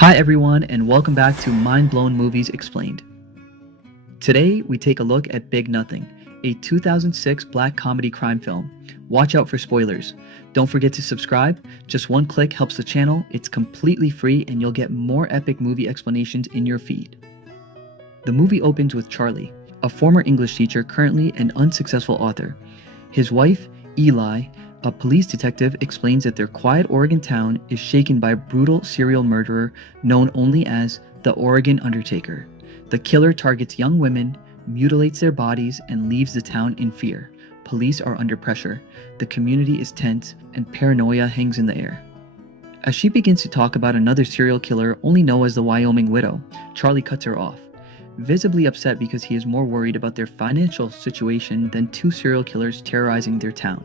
Hi everyone, and welcome back to Mind Blown Movies Explained. Today we take a look at Big Nothing, a 2006 black comedy crime film. Watch out for spoilers. Don't forget to subscribe. Just one click helps the channel. It's completely free and you'll get more epic movie explanations in your feed. The movie opens with Charlie, a former English teacher currently an unsuccessful author. His wife, Eli, a police detective, explains that their quiet Oregon town is shaken by a brutal serial murderer known only as the Oregon Undertaker. The killer targets young women, mutilates their bodies, and leaves the town in fear. Police are under pressure. The community is tense, and paranoia hangs in the air. As she begins to talk about another serial killer only known as the Wyoming Widow, Charlie cuts her off, visibly upset because he is more worried about their financial situation than two serial killers terrorizing their town.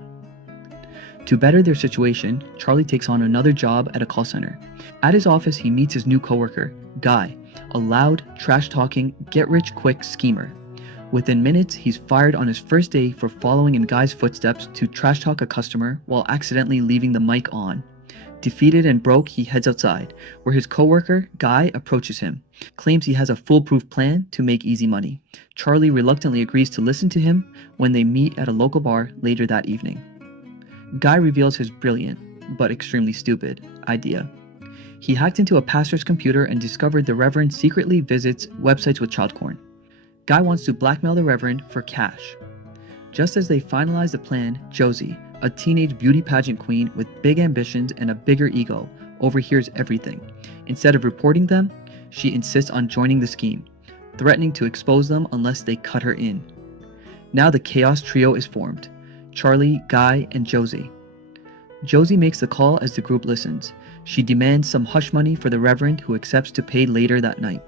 To better their situation, Charlie takes on another job at a call center. At his office, he meets his new coworker, Guy, a loud, trash-talking, get-rich-quick schemer. Within minutes, he's fired on his first day for following in Guy's footsteps to trash-talk a customer while accidentally leaving the mic on. Defeated and broke, he heads outside, where his coworker, Guy, approaches him, claims he has a foolproof plan to make easy money. Charlie reluctantly agrees to listen to him when they meet at a local bar later that evening. Guy reveals his brilliant, but extremely stupid, idea. He hacked into a pastor's computer and discovered the Reverend secretly visits websites with child porn. Guy wants to blackmail the Reverend for cash. Just as they finalize the plan, Josie, a teenage beauty pageant queen with big ambitions and a bigger ego, overhears everything. Instead of reporting them, she insists on joining the scheme, threatening to expose them unless they cut her in. Now the chaos trio is formed: Charlie, Guy, and Josie. Josie makes the call as the group listens. She demands some hush money for the Reverend, who accepts to pay later that night.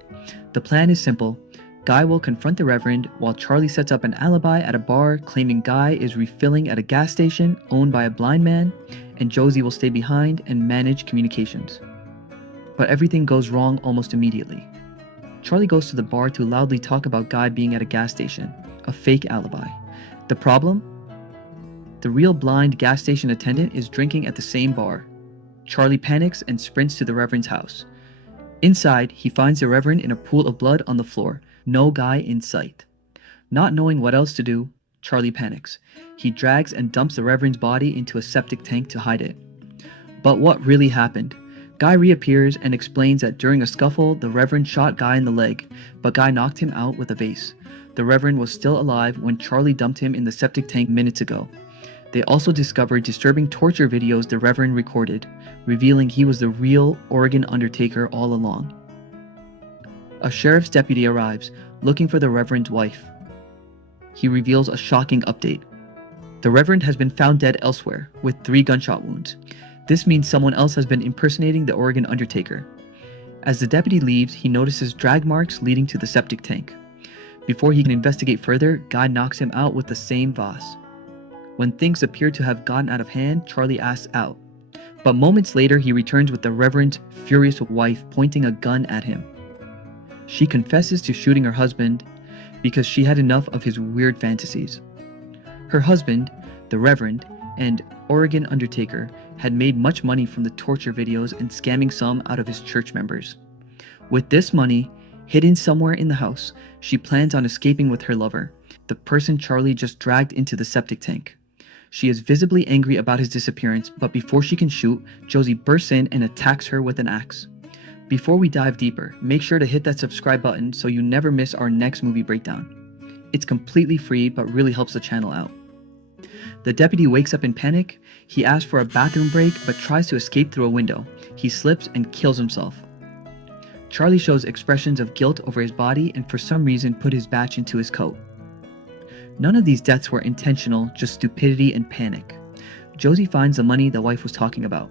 The plan is simple. Guy will confront the Reverend while Charlie sets up an alibi at a bar, claiming Guy is refilling at a gas station owned by a blind man, and Josie will stay behind and manage communications. But everything goes wrong almost immediately. Charlie goes to the bar to loudly talk about Guy being at a gas station, a fake alibi. The problem? The real blind gas station attendant is drinking at the same bar. Charlie panics and sprints to the Reverend's house. Inside, he finds the Reverend in a pool of blood on the floor, no Guy in sight. Not knowing what else to do, Charlie panics. He drags and dumps the Reverend's body into a septic tank to hide it. But what really happened? Guy reappears and explains that during a scuffle, the Reverend shot Guy in the leg, but Guy knocked him out with a vase. The Reverend was still alive when Charlie dumped him in the septic tank minutes ago. They also discovered disturbing torture videos the Reverend recorded, revealing he was the real Oregon Undertaker all along. A sheriff's deputy arrives, looking for the Reverend's wife. He reveals a shocking update. The Reverend has been found dead elsewhere, with 3 gunshot wounds. This means someone else has been impersonating the Oregon Undertaker. As the deputy leaves, he notices drag marks leading to the septic tank. Before he can investigate further, Guy knocks him out with the same vase. When things appear to have gotten out of hand, Charlie asks out. But moments later, he returns with the Reverend's furious wife pointing a gun at him. She confesses to shooting her husband because she had enough of his weird fantasies. Her husband, the Reverend, and Oregon Undertaker had made much money from the torture videos and scamming some out of his church members. With this money, hidden somewhere in the house, she plans on escaping with her lover, the person Charlie just dragged into the septic tank. She is visibly angry about his disappearance, but before she can shoot, Josie bursts in and attacks her with an axe. Before we dive deeper, make sure to hit that subscribe button so you never miss our next movie breakdown. It's completely free, but really helps the channel out. The deputy wakes up in panic. He asks for a bathroom break, but tries to escape through a window. He slips and kills himself. Charlie shows expressions of guilt over his body and for some reason put his badge into his coat. None of these deaths were intentional, just stupidity and panic. Josie finds the money the wife was talking about.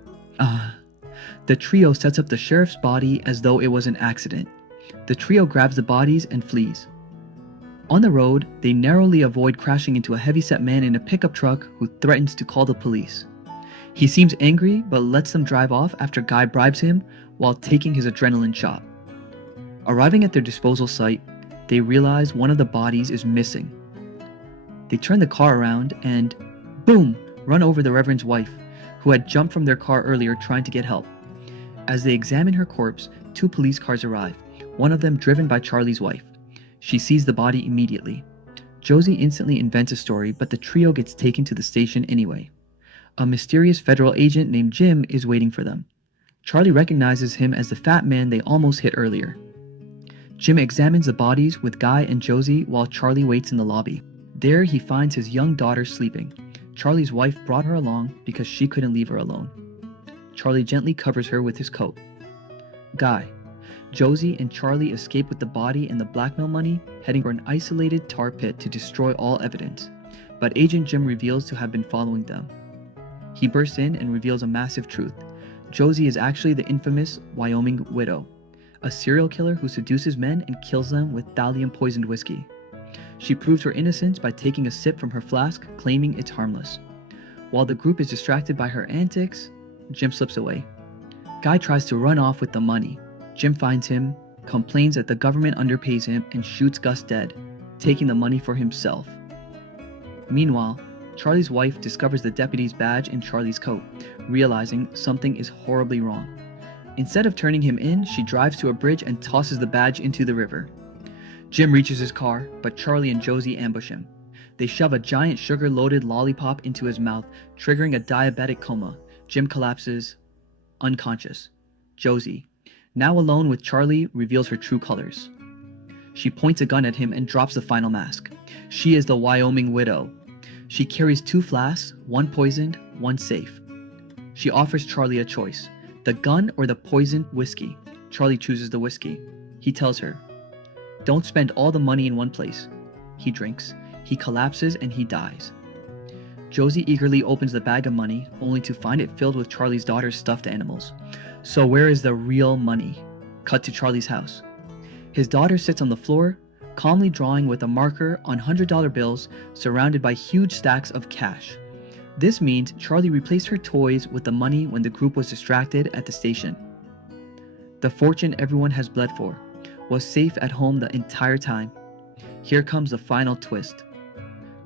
The trio sets up the sheriff's body as though it was an accident. The trio grabs the bodies and flees. On the road, they narrowly avoid crashing into a heavyset man in a pickup truck who threatens to call the police. He seems angry but lets them drive off after Guy bribes him while taking his adrenaline shot. Arriving at their disposal site, they realize one of the bodies is missing. They turn the car around and, boom, run over the Reverend's wife, who had jumped from their car earlier trying to get help. As they examine her corpse, 2 police cars arrive, one of them driven by Charlie's wife. She sees the body immediately. Josie instantly invents a story, but the trio gets taken to the station anyway. A mysterious federal agent named Jim is waiting for them. Charlie recognizes him as the fat man they almost hit earlier. Jim examines the bodies with Guy and Josie while Charlie waits in the lobby. There he finds his young daughter sleeping. Charlie's wife brought her along because she couldn't leave her alone. Charlie gently covers her with his coat. Guy, Josie and Charlie escape with the body and the blackmail money, heading for an isolated tar pit to destroy all evidence. But Agent Jim reveals to have been following them. He bursts in and reveals a massive truth. Josie is actually the infamous Wyoming Widow, a serial killer who seduces men and kills them with thallium-poisoned whiskey. She proves her innocence by taking a sip from her flask, claiming it's harmless. While the group is distracted by her antics, Jim slips away. Guy tries to run off with the money. Jim finds him, complains that the government underpays him, and shoots Gus dead, taking the money for himself. Meanwhile, Charlie's wife discovers the deputy's badge in Charlie's coat, realizing something is horribly wrong. Instead of turning him in, she drives to a bridge and tosses the badge into the river. Jim reaches his car, but Charlie and Josie ambush him. They shove a giant sugar-loaded lollipop into his mouth, triggering a diabetic coma. Jim collapses, unconscious. Josie, now alone with Charlie, reveals her true colors. She points a gun at him and drops the final mask. She is the Wyoming Widow. She carries 2 flasks, one poisoned, one safe. She offers Charlie a choice, the gun or the poisoned whiskey. Charlie chooses the whiskey. He tells her, "Don't spend all the money in one place." He drinks, he collapses, and he dies. Josie eagerly opens the bag of money, only to find it filled with Charlie's daughter's stuffed animals. So where is the real money? Cut to Charlie's house. His daughter sits on the floor, calmly drawing with a marker on $100 bills, surrounded by huge stacks of cash. This means Charlie replaced her toys with the money when the group was distracted at the station. The fortune everyone has bled for was safe at home the entire time. Here comes the final twist.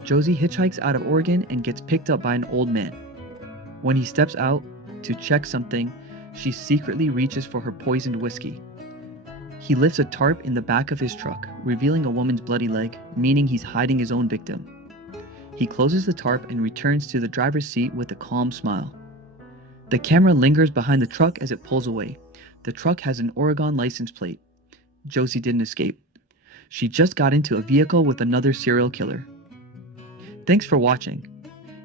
Josie hitchhikes out of Oregon and gets picked up by an old man. When he steps out to check something, she secretly reaches for her poisoned whiskey. He lifts a tarp in the back of his truck, revealing a woman's bloody leg, meaning he's hiding his own victim. He closes the tarp and returns to the driver's seat with a calm smile. The camera lingers behind the truck as it pulls away. The truck has an Oregon license plate. Josie didn't escape. She just got into a vehicle with another serial killer. Thanks for watching.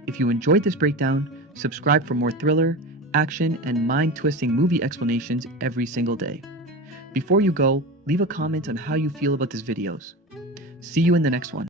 If you enjoyed this breakdown, subscribe for more thriller, action, and mind-twisting movie explanations every single day. Before you go, leave a comment on how you feel about these videos. See you in the next one.